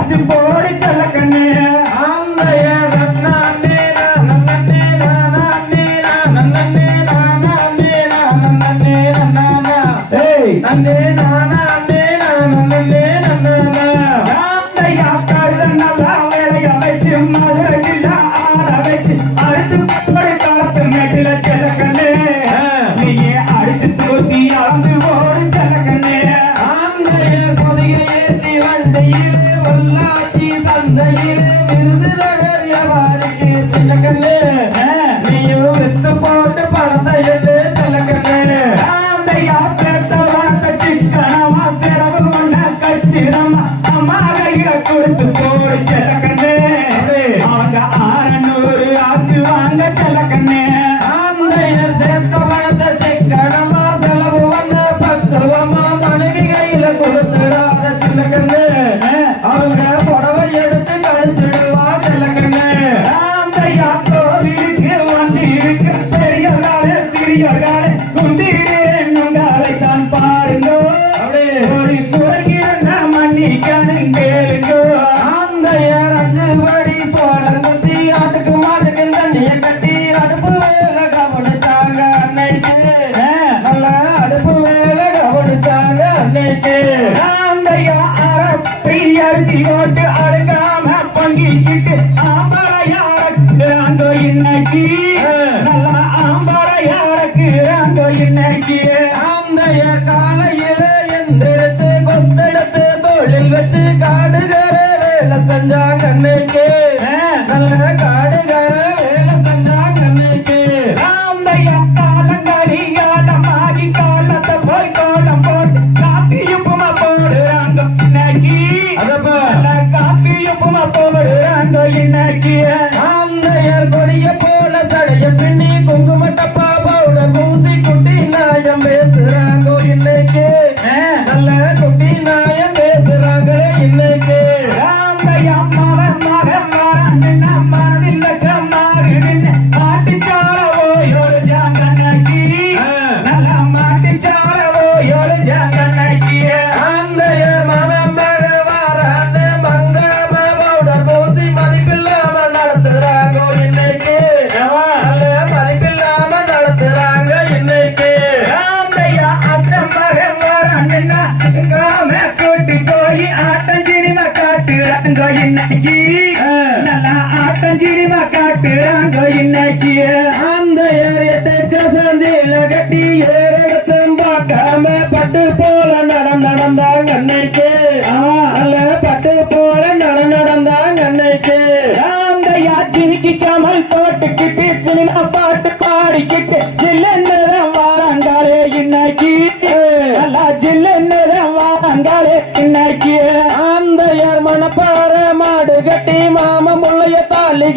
வாசி போடு செல்லக்கண்ணே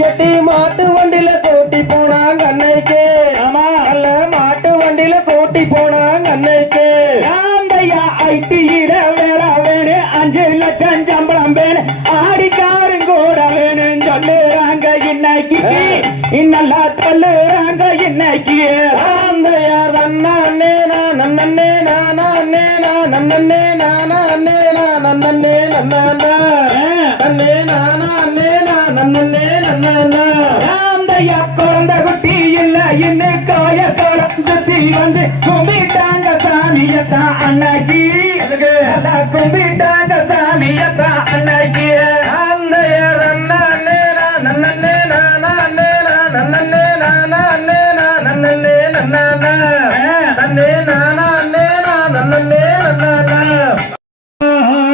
கட்டி மாட்டு வண்டில கூட்டி போனாங்க அன்னைக்கு. ஆமா அல்ல மாட்டு வண்டில கூட்டி போனாங்க அன்னைக்கு. ஆந்தையா ஐடியில வேலை வேணு 5 லட்சம் சம்பளம் வேணு ஆடிக்காரும் கூட வேணும்னு சொல்லுறாங்க இன்னைக்கு. இன்னல்லா சொல்லுறாங்க இன்னைக்கு. ஆந்தையா நன்னே நன்னே நானே நன்னே நானே நன்னே நன்னே நன்னே நானே நன்னே நன்னே. ஆந்தையா குழந்தை குட்டி இல்ல இன்னும் காய குழந்தை வந்து கும்பிட்டாங்க சாமியத்தான் அன்னைக்கு. கும்பிட்டாங்க சாமியத்தான் அன்னைக்கு. ஆந்தையா நன்னே நன்னே நானே நன்னே நானே நன்னே நன்னே நன்னே நானே நன்னே நன்னே.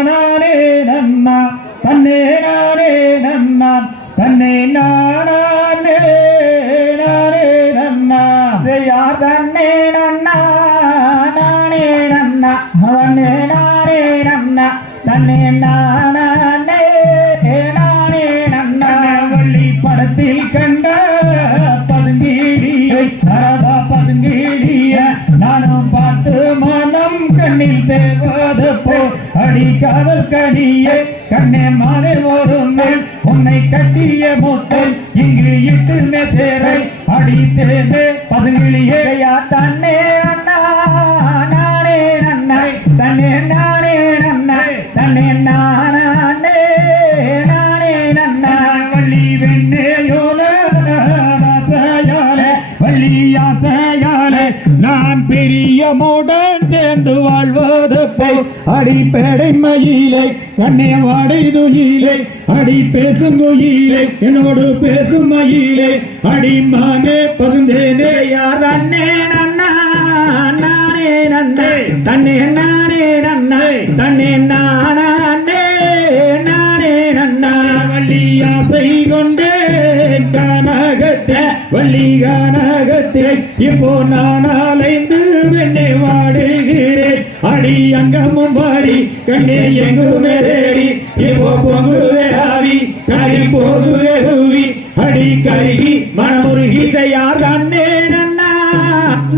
நானே நன்னா தன்னே நானே நன்னா தன்னே நானே நானே நன்னா ஜெயா தன்னே நன்னா நானே நன்னா தன்னே நானே நன்னா தன்னே நானே நானே நன்னா. வள்ளி படத்தில் கண்ட பதுங்கீடியை அறதா பதுங்கீடிய நானும் பார்த்து மனம் கண்ணில் தேவாத போ அடி காதல் கனியே கண்ணே மாலை ஒரு மேல் உன்னை கட்டிய மூத்தை இங்கு இட்டு மேசேரை அடி தேர்ந்தே பதுங்கிளியா தன்னே அண்ணா நானே நன்னை தன்னே நானே நன்னை தன்னே நானே அடி பேடை மயிலே கண்ணே வாடை துயிலே அடி பேசும் குயிலே என்னோடு பேசும் மயிலே அடி மானே பசுந்தேனே யார் அண்ணே நன்னா நானே நன்னே தன்னே நானே நன்னா தன்னே நானே நானே நன்னா வள்ளியாசை கொண்டே கனகத்தே வள்ளி கனகத்தே இப்போ நான் அலைந்து வெண்ணை வாடுகிறேன் அடி அங்கமும் பாடி கண்ணே எங்குமே தேடி இப்போ பொங்குவே ஆவி கறி போகுவே ஊவி அடி கருகி மனமுருகி யார் அண்ணே நன்னா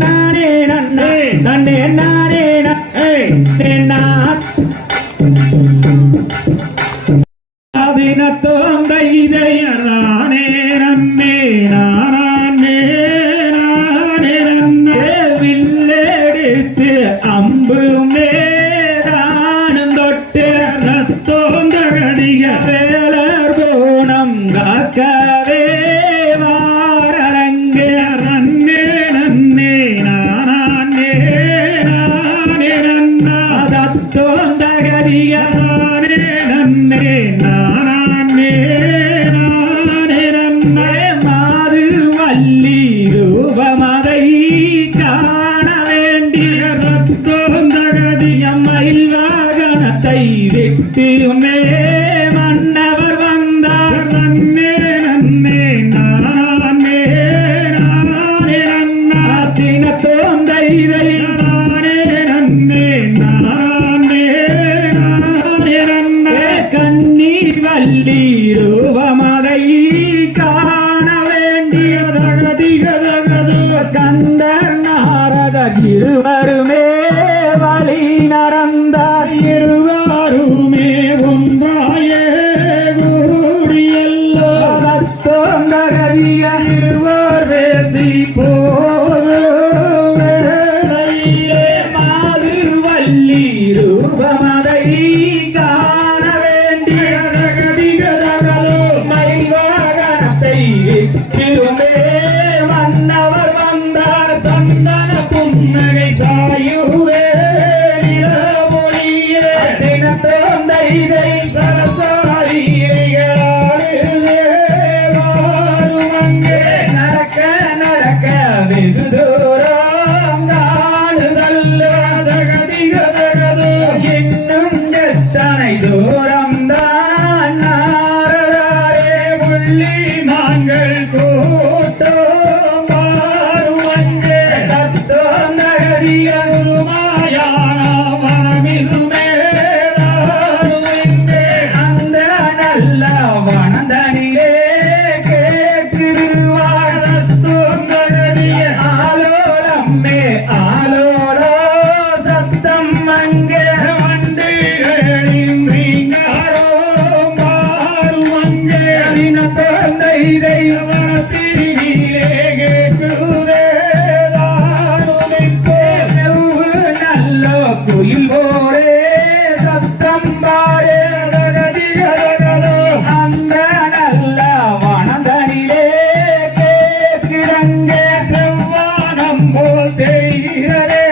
நானே நன்னே தன்னே நானே நன்னா தினத்தோம் தைதையரானே நன்னே நானே நானே நன்னே வில்லெடுத்து அம்பு மேதானம் தொட்டு ரத்தோந்தகடிக வேலர் கோணம் காக்கவே வாரரங்கு நன்னே நன்னே நானே நானே நன்னா தத்தோந்தகடிக நானே நன்னே நானே நானே நன்னா மாது வள்ளி ரூபமதை காண வேண்டிய ரத்தோந்தகதியம்மையில் வாகனத்தை விட்டு மே மன்னவர் வந்தார் நன்னே நன்னே நானே நானே நன்னா தினத்தோந்தைதை நானே நன்னே நானே நானே நன்னா கண்ணீர் வள்ளி ரூபமதை காண வேண்டிய கந்தர் நாரத இருவருமே வழி நடந்தார் இருவாருமே ஒன்றாயே கூடியல்லோ தோந்தகரிய இருவர் பேசி போலையே மாது வள்ளி ரூபமதை காண வேண்டிய மைவாகனத்தை விட்டுமே மன்னவர் வந்தார் தந்தன புன்னகை சாயுவே மொழியே தினத்தோந்தைதை நடக்க நடக்க வெகு தூரம் இன்னும் எத்தனை தூரம் தான் நாரே புள்ளி நாங்கள் கூட்டம் பாருவங்கே தத்தோந்தகரிய மாயானமிதுமே அந்த நல்ல வனதனிலே கேட்கிடுவார் ஆலோலம்மே ஆலோலோ சத்தம் அங்கே தினத்தோந்தைதை நல்லோ குயில் போரே சத்தம் பாரே அந்த நல்ல வனதனிலே கேட்கிறங்கே வானம் போல் செய்கிறே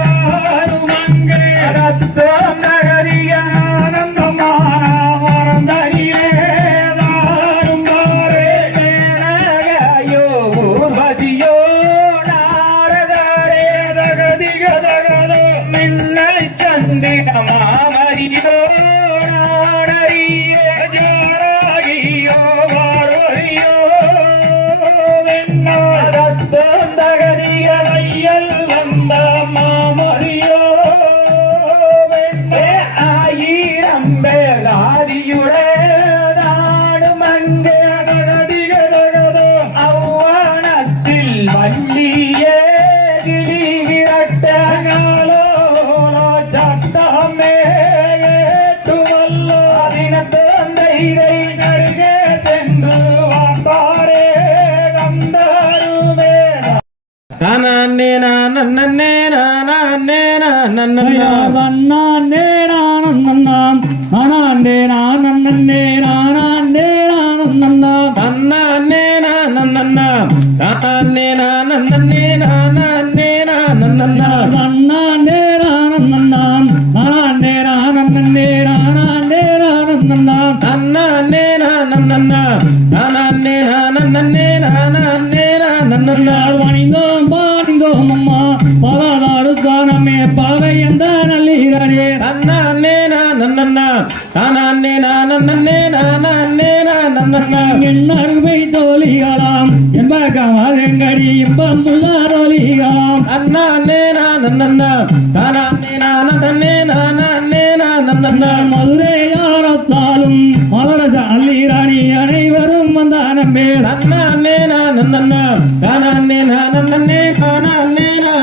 வாருமங்கே தத்தோம் நகரிய ஆனந்தமான வரந்தனியே தாரும் பாரே மேனகையோ ஊர்வசியோ நாரதரே தகதிகதகதோ மின்னல் சந்திர மாமரியோ நாடறியே ஜாராகியோ வாரோரியோ வெண்ணா தத்தோந்தகரிய ஐயல் வந்த மாமரியோ வெண்ணா ஆயிரம் பேராதியுடே நாடும் அங்கே தகதிகதகதோ அவ்வனத்தில் வள்ளியே கிளிகிரட்ட ஞாலோலோ சத்தமே ஏற்றுவல்லோ தினத்தோந்தைதை நருகே சென்று வார்த்தாரே கந்தருமே நானே நானே நானே நானே நன்னே நன்னன்னா நானே நன்னே நானே நன்னன்னா வணிந்தோம் பாணிந்தோம் அம்மா பலதாருக்கானமே பகை எந்த நல்லீரே நன்னே நன்னன்னா நானே நன்னே நன்னன்னா எண்ணருமை தோழிகளாம் என்பகமரங்கடி இன்பம் புதாரொலிகளாம் நன்னே நன்னன்னா நானே நன்னன்னா மதுரை யாரத்தாலும் மலரச அல்லீராணி அனைவரும் வந்தானமே நன்னே நன்னன்னா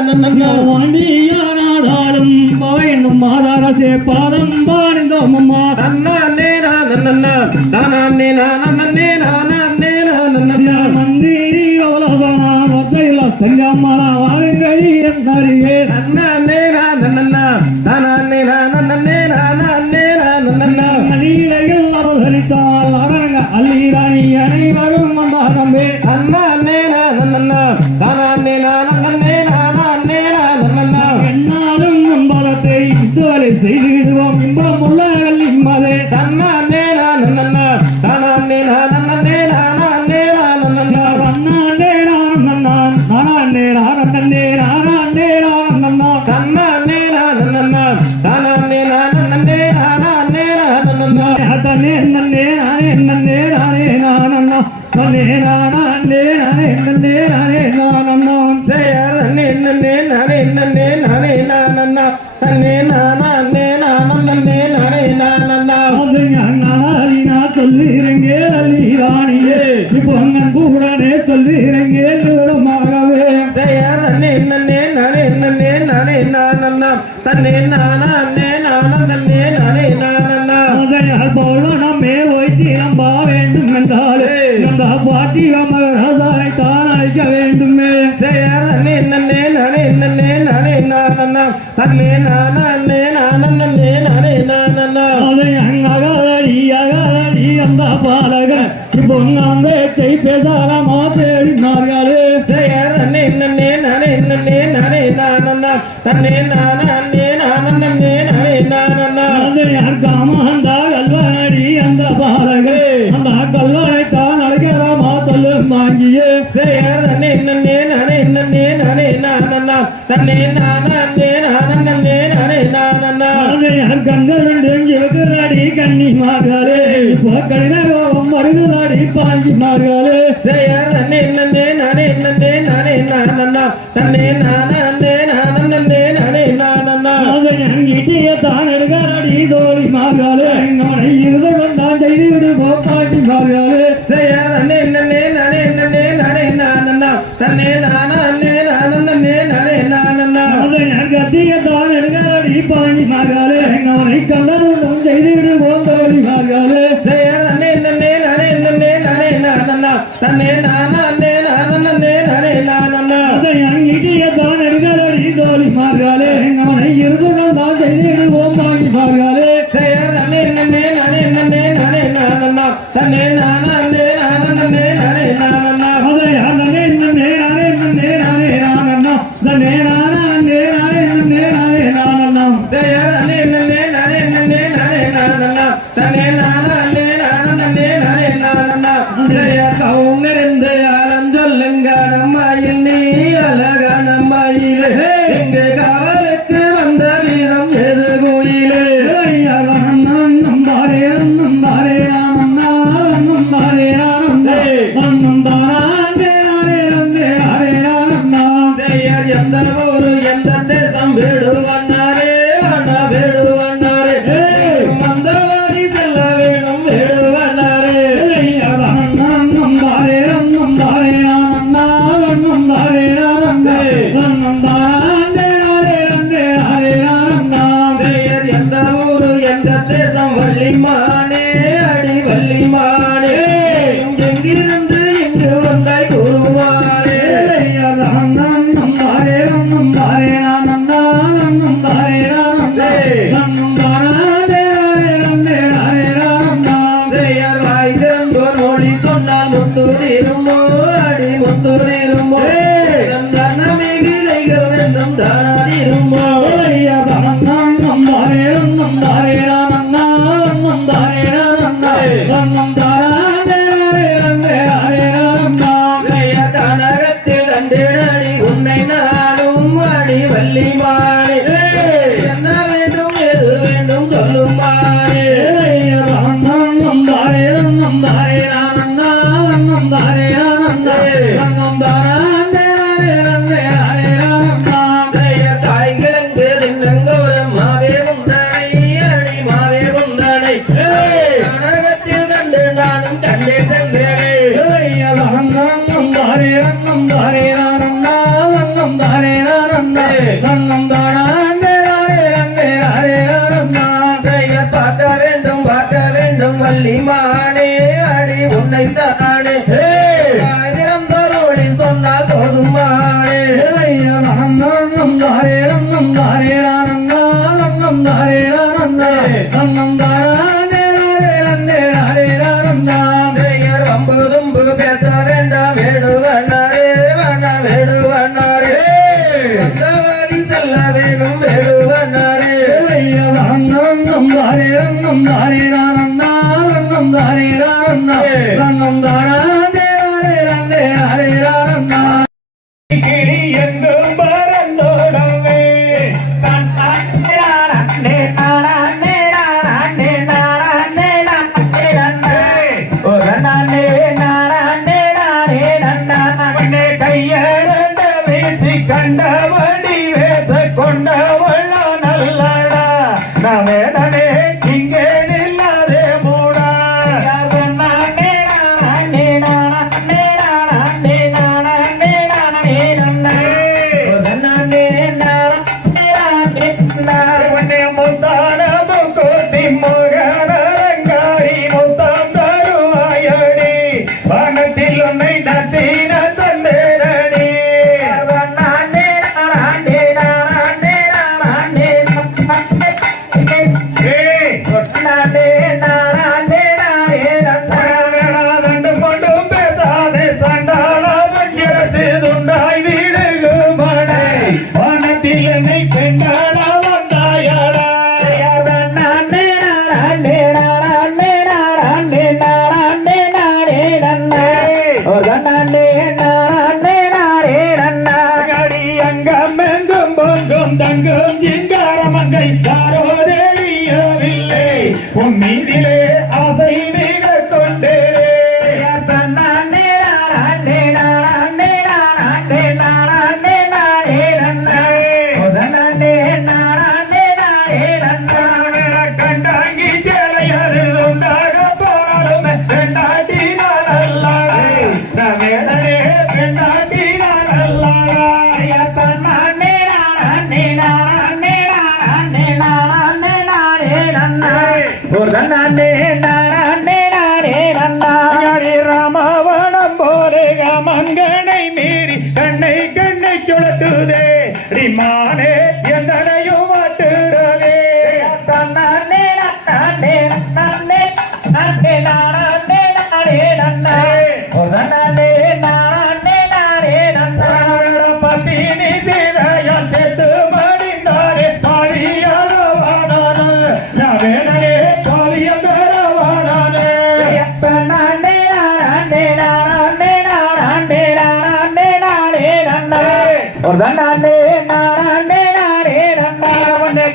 நன்னன்னா வண்டியானாலும் என்னும் மாதாரசே பாதம் பாணிந்தோம் அம்மா நன்னே நன்னன்னா நன்னன்னா மந்திரி அவ்வளோதானா மொத்தையில செஞ்சம்மாளா வாருங்கடி என்றறியே நன்னே நன்னன்னா நன்னன்னா நீலைகள் அவர்களித்தால் அரங்க அல்லீராணி அனைவரும் வந்தானமே நன்னே நன்னன்னா நன்னன்னா என்னாலும் முன்பலத்தை இத்துவரை செய்துவிடுவோம் இன்பம் உள்ள இம்மதே நன்னே நன்னன்னா நானே சொல்லுகிறங்கே அல்லீராணியே இப்போ அங்கன் கூடனே சொல்லுகிறங்கே தூரமாகவே அதையால் பௌர்ணமே வைத்திரம்பா வேண்டும் என்றாலே அந்த பாட்டியமராசாரை தான் அழைக்க வேண்டுமே அதை அகலடி அகலடி அந்த பாலகன் இப்போ அம்பேத்தை பேசாரமா தேடினார்களே கல்வனடி அந்த பாலகன் அந்த கல்வனை தான் அழைக்கிறமா சொல்லும் வாங்கியே கண்களுடி கண்ணி மார்களே இப்போ கடினம் மருகுதாடி பாஞ்சி மார்களே தான் எடுக்காடி தோழி மார்களே என்னோட இருதம் தான் செய்துவிடு பாஞ்சி மார்களே கத்தியத்தான் எடுக்காடி பாஞ்சி மார்களே என்னோட கண்ணனும் செய்துவிடு தோழி மார்களே இடியத்தான் எடுக்காடி தோழி மார்களே என்னோட இருதம் தான் செய்துவிடுவோம் பாஞ்சி மார்களே காவலுக்கு வந்த வீரம் எது கோயிலே எந்த ஊரு எந்த தேசம் வேடுவண்ணாரே அண்ணா வேடுவண்ணாரே மந்தவாடி செல்ல வேணும் வேடுவண்ணாரே எந்த ஊரு எந்த தேசம் வள்ளிமானே அடி வள்ளிமானே எங்கிருந்து இங்கு வந்தாய் கூறுவாரே மொழி சொன்னால் முத்துரிருமோ அடி முத்துரிருமோ நமிகிலைகள் என்றும் தானிருமோ ரங்கம் தாரே ரானண்ணா ரங்கம் தாரே ரானண்ணா ரங்கம் தாரே ரங்கே ரானண்ணா தாய்கிழங்கு தின்னங்கோரம் மாவே முந்தனை அடி மாவே முந்தனை கனகத்தில் கண்டு நானும் கண்டே தந்தேனே ரங்கம் தாரே ரானண்ணா ரங்கம் தாரே ரானண்ணா ரங்கம் தாரே வள்ளிமானே அடி உன்னை தானே தரோழி சொன்னால் போதுமானே ரங்கம் தாரே ரங்கம் தாரே ரானண்ணா ரங்கம் தாரே ரானண்ணா ரங்கம் தாரே ரங்கே ரானண்ணா ரம்பு தும்பு பேச வேண்டாம் வேடுவண்ணாரே வேண்டா வேடுவண்ணாரே வழி செல்ல வேணும் வேடுவண்ணாரே ரங்கம் தாரே ரானண்ணா ரங்கம் தாரே ரானண்ணா ரங்கம் தாரே ரானண்ணா கிளி எங்கும் பறந்தோடவே கையரண்ட வீசி கண்டபடி வேச கொண்டவள நல்லடா நவேதனே இங்கே நில்லாதே மூடா முத்தானது கோத்தி முகரங்காரி முத்தம் தருவாயடி வனத்தில் உன்னை நசீன தந்தேரடி தங்கும் சிங்காரமங்கை சாரோ தெரியவில்லை உன் மீதிலே ஆசை மிக கொண்டேரே கண்டாங்கி சேலையது உண்டாக போராடும் பெண்ணாட்டி நான் அல்லாடே நவேடனே பெண்ணாட்டி நான் அல்லாடா ராமவனம் போருக மங்கனை மீறி கண்ணை கண்ணை சுழட்டுதே ரிமானே எந்தனையும் மாட்டுறவே பத்தினி தேவையால் செத்து மடிந்தாரே பாரியானவானான நவேனே பாரியந்தரவானானே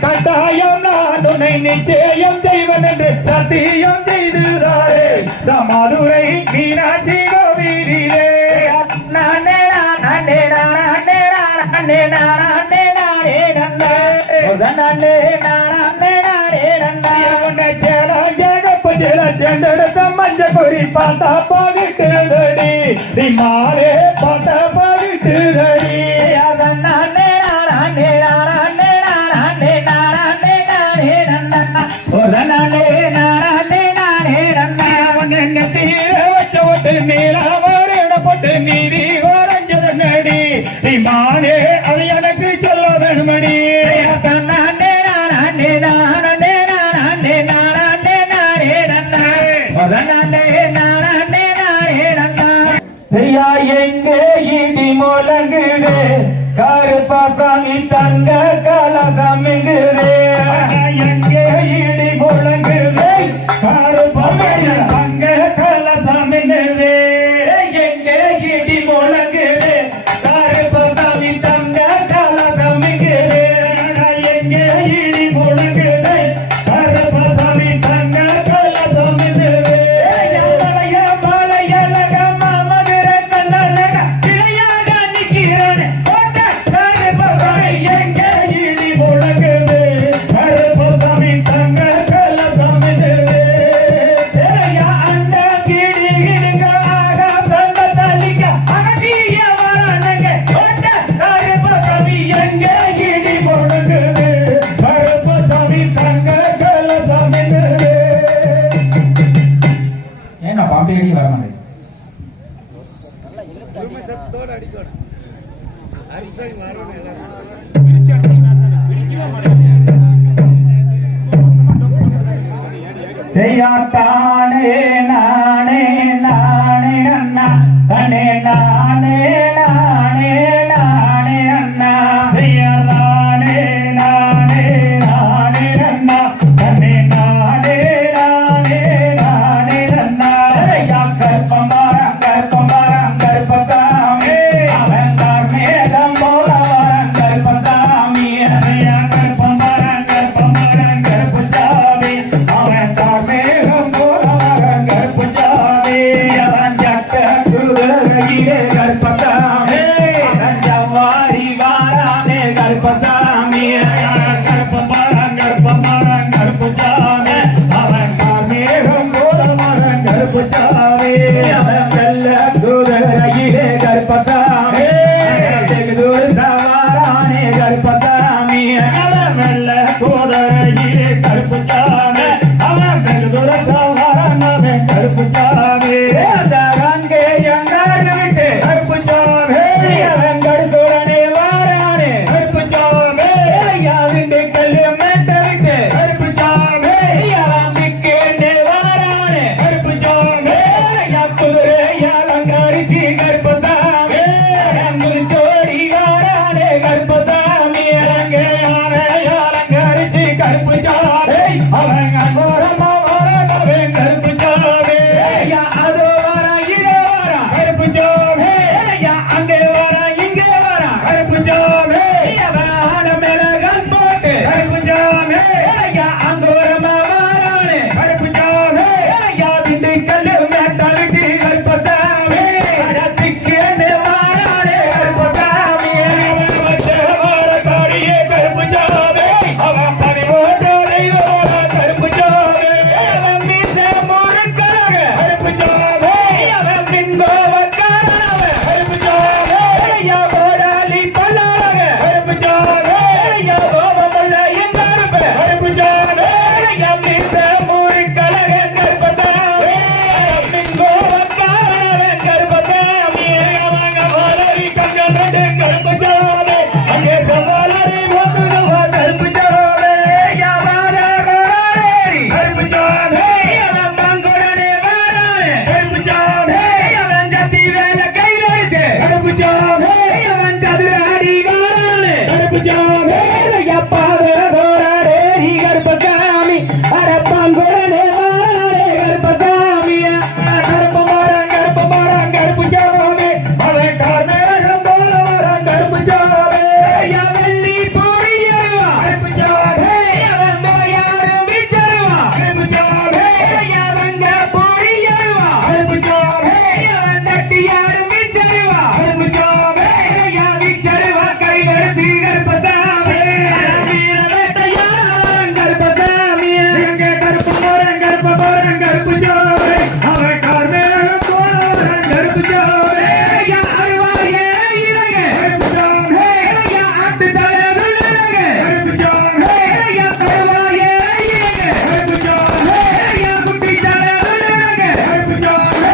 கட்டாயம் நான் உன்னை நிச்சயம் செய்வன் என்று சத்தியம் செய்துறாரே தமாதுரை மீனாட்சி கோவிலே மஞ்ச குறி பார்த்தா பாவிட்டுதடி மாலே பார்த்தா பாவிட்டுதடி நீராவரிடப்பட்டு நீதி ஓரஞ்சதடி மாலே அது எனக்கு சொல்ல வேணுமடி எங்கே இடி முழங்குதே கருப்பாசாமி தங்க கலசமிங்குதே எங்கே இடி முழங்குதே கருப்பாசாமி தங்க கலசமிங்குதே எங்கே இடி முழங்குதே கருப்பாசாமி தங்க கலசமிங்குதே எங்கே இடி முழங்குதே கருப்பாசாமி தங்க கலசமிங்குதே தேடி வரணும். செய்யாத்தானே நானே நானே அண்ணா அண்ணே நானே நானே நானே அண்ணா செய்யாதானே நானே நானே அண்ணா அண்ணே நானே நானே நானே அண்ணா கற்பமாரம் கற்பமாரம் கற்பசாமி அவன் தார் மேகம் போலவரம் கற்பசாமி கற்பமாரம் கற்பமாரம் கற்பசாமி அவன் தார் மேகம் போலவரம் கற்பசாமி அவன் ஜட்ட குதிரையிலே கற்பசாமி அவன் ஜவ்வாரி வாரானே கற்பசாமி கற்பமாரம் கற்பமாரம் கற்பசாமி அவன் தார் மேகம் போலவரம் கற்பசாமி அவன் வெள்ள குதிரையிலே கற்பசாமி வாரானே கற்பசாமி அவன் வெள்ள குதிரையிலே கற்பசாமி அவன் வாரானே கற்பசாமி அங்கே எங்காரு விட்டு கற்பசாமி அவன் கடுத்துடனே வாரானே கற்பசாமி யாவிண்டு கல்லு மேட்ட விட்டு கற்பசாமி அவன் திக்கேண்டே வாரானே கற்பசாமி குதிரை அலங்கரிச்சு கற்பசாமி சோடி வாரானே கற்பசாமி அலங்கே அலங்கரிச்சு கற்பசாமி அவன் அங்கோரமா வாரானவே கற்பசாமி அதோ வாரா இதோ வாரா கற்பசாமி அங்கே வாரா இங்கே வாரா கற்பசாமி அவன் மேல கண் போட்டு கற்பசாமி அங்கோரமா வாரானே கற்பசாமி யாவிண்டு கல்லு மேட்டலிட்டு கற்பசாமி திக்கேண்டே வாரானே கற்பசாமி வாரக்காரியே கற்பசாமி அவன் பரிவோட்டோரை வாரா கற்பசாமி அவன் மீச முறுக்கழக கற்பசாமி அவன் மிங்கோவர்காரவ கற்பசாமி போராளி பல்லாக கற்பசாமி கோபமுள்ள எங்காருப்ப கற்பசாமி மீச முறுக்கழக கற்பசாமி மிங்கோவர்காரவ கற்பசாமி அவங்க வாழறி கஞ்சன் ரெண்டு கற்பசாமி அங்கே சவாலரி ஒத்துடுவா கற்பசாமி யாவாரேரி கற்பசாமி அவன் பங்குடனே வாரானே கற்பசாமி அவன் ஜத்தி வேலை கையிலெடுத்து கற்பசாமி அவன் சதுர அடி வாரானே கற்பசாமி எப்பாரேரி கற்பசாமி அரப்பங்குடனே வாரானே கற்பசாமி கற்பமாரம் கற்பமாரம் கற்பசாமி அவன் கார்மேகம் போல வரம் கற்பசாமி வெள்ளி பொறியருவா கற்பசாமி அவன் போயாரும் விச்சருவா கற்பசாமி அவங்க பொறியருவா கற்பசாமி அவன் தட்டியாரும் விச்சருவா கற்பசாமி விச்சருவா கைவருத்தி கற்பசாமி வீரவேட்டையாரவன் கற்பசாமி எங்க கற்பமாரம் கற்பமாரம் கற்பசாமி அவன் கார்மேகம் போல வரம் கற்பசாமி அருவாயே இறங்க கற்பசாமி ஆட்டு தரதுள்ளங்க கற்பசாமி கருவாயே இறங்க கற்பசாமி குட்டி தரதுள்ளங்க கற்பசாமி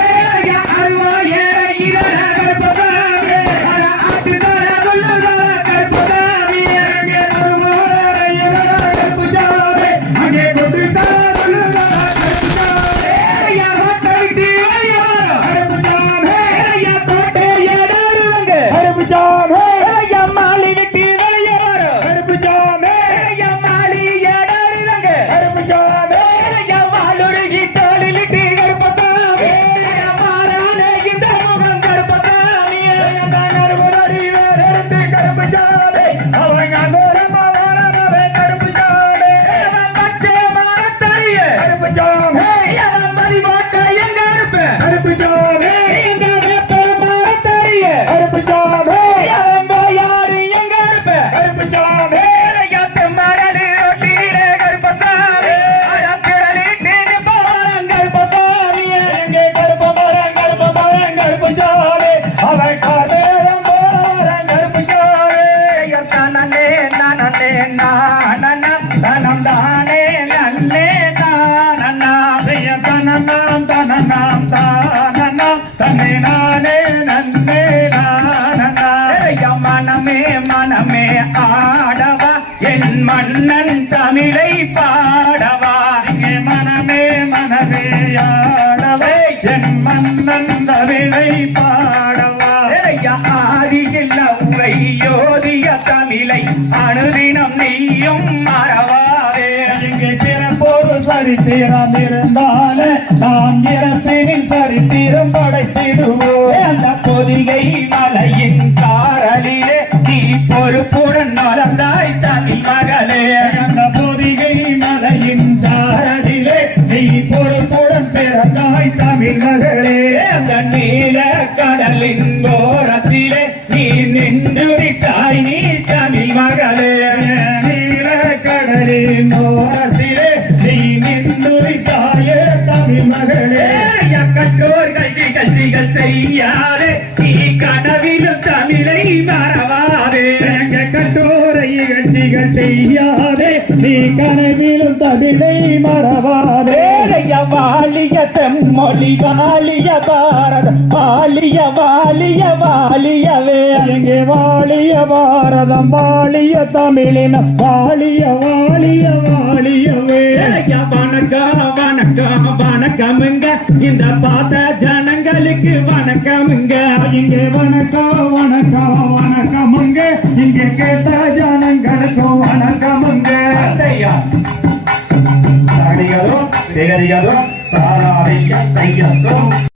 அருவாயே இறங்க கற்பசாமி ஆட்டு தரதுள்ளங்க கற்பசாமி அங்கே அருவாயே இறங்க கற்பசாமி அங்கே குட்டி தரதுள்ளங்க கற்பசாமி ஹத்தரித்தி வழியாரோ கற்பசாமி தோட்டே ஏடாருவங்க கற்பசாமி மாலி வெட்டி வெளியாரோ கற்பசாமி மாலி ஏடாருவங்க கற்பசாமி மாலுருகி தோளிலிட்டு கற்பசாமி மாறானே இந்த முகம் கற்பசாமி நறுவரி வேறெடுத்து கற்பசாமி அவங்க அங்கோரமா வாரானவே கற்பசாமி பச்சை மாரத்தறிய கற்பசாமி மதிவாட்ட எங்க இருப்ப கற்பசாமி எங்க வேப்ப மாரத்தறிய கற்பசாமி யாரு எங்க இருப்ப கற்பசாமி மரடு ஒட்டிரே கற்பசாமி கற்பசாமி எங்கே கற்பமாரம் கற்பமாரம் கற்பசாமி அவன் காதேரம் போராரம் கற்பசாமி நன்னே நன்னே நானே தனம் தானே நன்னே தானே தனநாம் தனநாம் தா மன்னன் தமிழை பாடவா இங்கே மனமே மனமே ஆடவே என் மன்னன் தமிழை பாடவா ஆதியில் உரை யோதிய தமிழை அனுதினம் நீயும் மறவாதே இங்கே பிறப்போடு சரித்திரம் இருந்தாலே நாம் இரசினில் சரித்திரம் படைத்திடுவோம் அந்த பொதிகை மலையின் காரலிலே நீ பொறுப்புடன் வளர்ந்தாய் தமிழ் மகளே அந்த பொதிகை மலையின் சாரதிலே நீ பொறுப்புடன் பிறந்தாய் தமிழ் மகளே அந்த நீல கடலின் ஓரத்திலே நீ நின்றுவிட்டாய் நீ தமிழ் மகளே நீல கடலின் ஓரத்திலே நீ நின்றுவிட்டாயே தமிழ் மகளே கட்டோர் கல்விகள் செய்யாதே நீ கனவிலும் தமிழை மறவாதே கட்டோரை இகழ்ச்சிகள் செய்யாதே நீ கனவிலும் தமிழை மறவாதே வாலிய தெம்மொழி வாலிய பாரதம் வாலிய வாலிய வாலியவே எங்கே வாழிய பாரதம் வாழிய தமிழினம் வாழிய வாழிய வாழியவே வணக்கம் வணக்கம் வணக்கமுங்க இந்த பார்த்த ஜனங்களுக்கு வணக்கமுங்க இங்கே வணக்கம் வணக்கம் வணக்கமுங்க இங்கே கேட்ட ஜனங்களுக்கும் வணக்கமுங்க அடிகளோ திகதிகளோ சாராதிக்க தையத்தோ